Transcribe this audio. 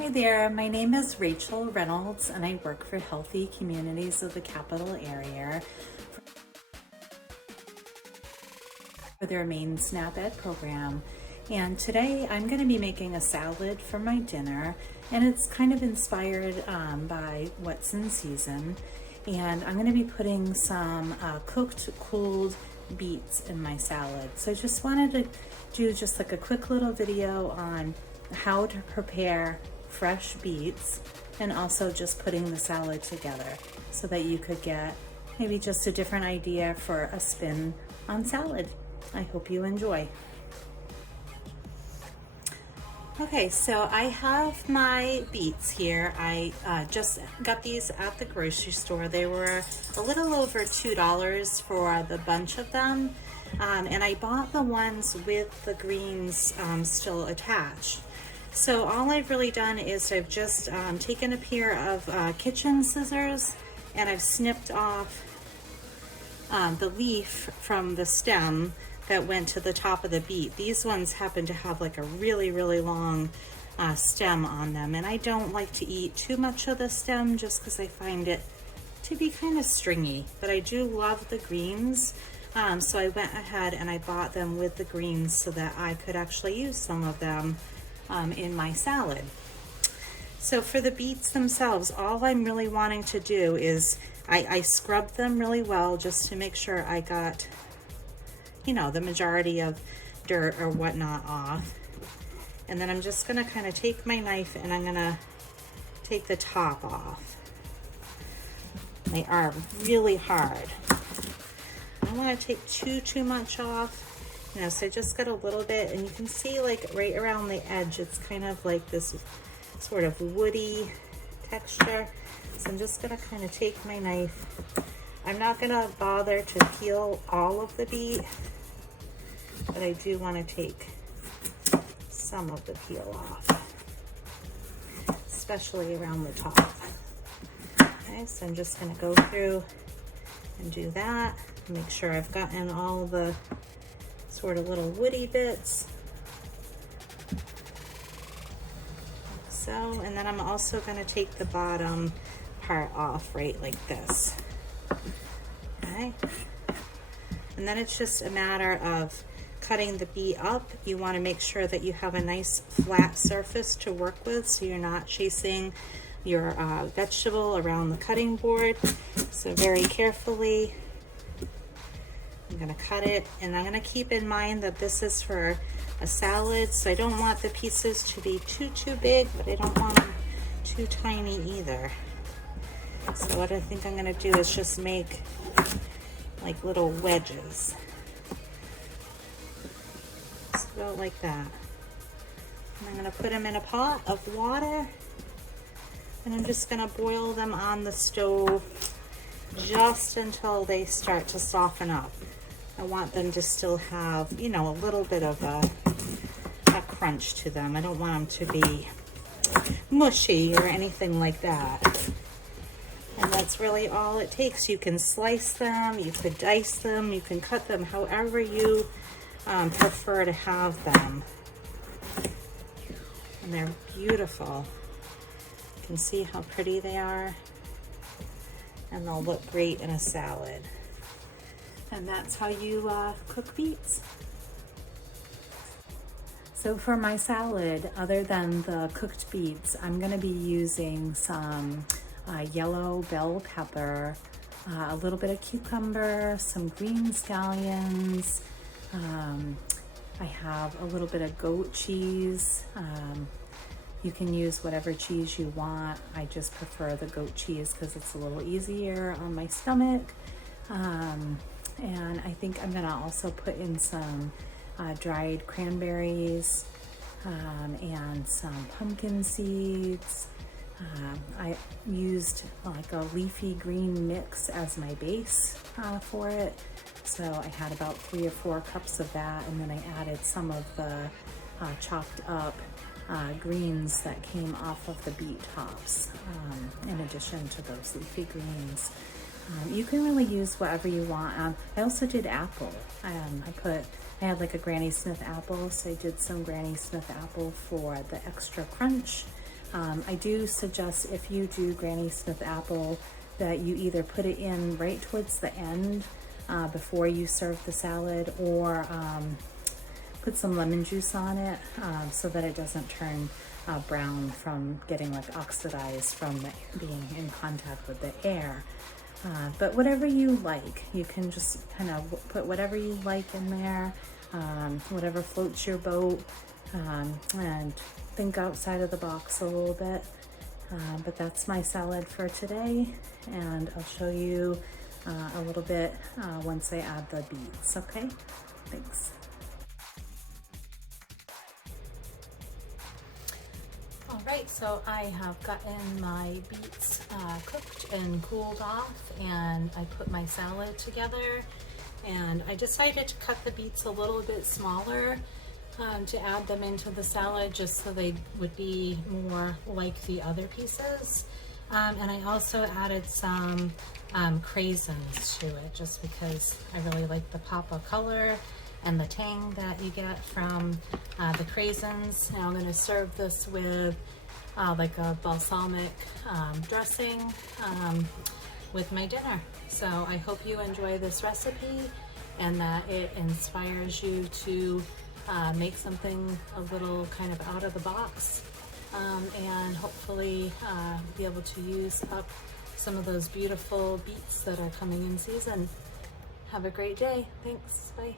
Hi there, my name is Rachel Reynolds and I work for Healthy Communities of the Capital Area for their main SNAP Ed program. And today I'm going to be making a salad for my dinner, and it's kind of inspired by what's in season. And I'm going to be putting some cooked cooled beets in my salad. So I just wanted to do just like a quick little video on how to prepare fresh beets and also just putting the salad together so that you could get maybe just a different idea for a spin on salad. I hope you enjoy. Okay, so I have my beets here. I just got these at the grocery store. They were a little over $2 for the bunch of them. And I bought the ones with the greens still attached. So all I've really done is I've just taken a pair of kitchen scissors and I've snipped off the leaf from the stem that went to the top of the beet. These ones happen to have like a really long stem on them, and I don't like to eat too much of the stem just because I find it to be kind of stringy, but I do love the greens. So I went ahead and I bought them with the greens so that I could actually use some of them in my salad. So for the beets themselves, all I'm really wanting to do is I scrub them really well just to make sure I got, you know, the majority of dirt or whatnot off. And then I'm just gonna kind of take my knife and I'm gonna take the top off. They are really hard. I don't want to take too much off. You know, so I just got a little bit, and you can see like right around the edge, it's kind of like this sort of woody texture. So I'm just gonna kind of take my knife. I'm not gonna bother to peel all of the beet, but I do want to take some of the peel off, especially around the top. Okay, so I'm just gonna go through and do that. Make sure I've gotten all the sort of little woody bits. So, and then I'm also going to take the bottom part off right like this. Okay. And then it's just a matter of cutting the beet up. You want to make sure that you have a nice flat surface to work with so you're not chasing your vegetable around the cutting board. So very carefully I'm gonna cut it, and I'm gonna keep in mind that this is for a salad, so I don't want the pieces to be too big, but I don't want them too tiny either. So what I think I'm gonna do is just make like little wedges. Just about like that. And I'm gonna put them in a pot of water, and I'm just gonna boil them on the stove just until they start to soften up. I want them to still have, you know, a little bit of a crunch to them. I don't want them to be mushy or anything like that. And that's really all it takes. You can slice them, you could dice them, you can cut them however you prefer to have them. And they're beautiful. You can see how pretty they are. And they'll look great in a salad. And that's how you cook beets. So for my salad, other than the cooked beets, I'm gonna be using some yellow bell pepper, a little bit of cucumber, some green scallions. I have a little bit of goat cheese. You can use whatever cheese you want. I just prefer the goat cheese because it's a little easier on my stomach. And I think I'm gonna also put in some dried cranberries and some pumpkin seeds. I used like a leafy green mix as my base for it. So I had about 3 or 4 cups of that, and then I added some of the chopped up greens that came off of the beet tops in addition to those leafy greens. You can really use whatever you want. I also did apple. I had like a Granny Smith apple, so I did some Granny Smith apple for the extra crunch. I do suggest if you do Granny Smith apple that you either put it in right towards the end before you serve the salad, or put some lemon juice on it so that it doesn't turn brown from getting like oxidized from being in contact with the air. But whatever you like, you can just kind of put whatever you like in there, whatever floats your boat, and think outside of the box a little bit. But that's my salad for today, and I'll show you a little bit once I add the beets, okay? Thanks. All right, so I have gotten my beets cooked and cooled off, and I put my salad together, and I decided to cut the beets a little bit smaller to add them into the salad, just so they would be more like the other pieces. And I also added some craisins to it, just because I really like the pop of color and the tang that you get from the craisins. Now I'm going to serve this with like a balsamic dressing with my dinner. So I hope you enjoy this recipe and that it inspires you to make something a little kind of out of the box, and hopefully be able to use up some of those beautiful beets that are coming in season. Have a great day. Thanks. Bye.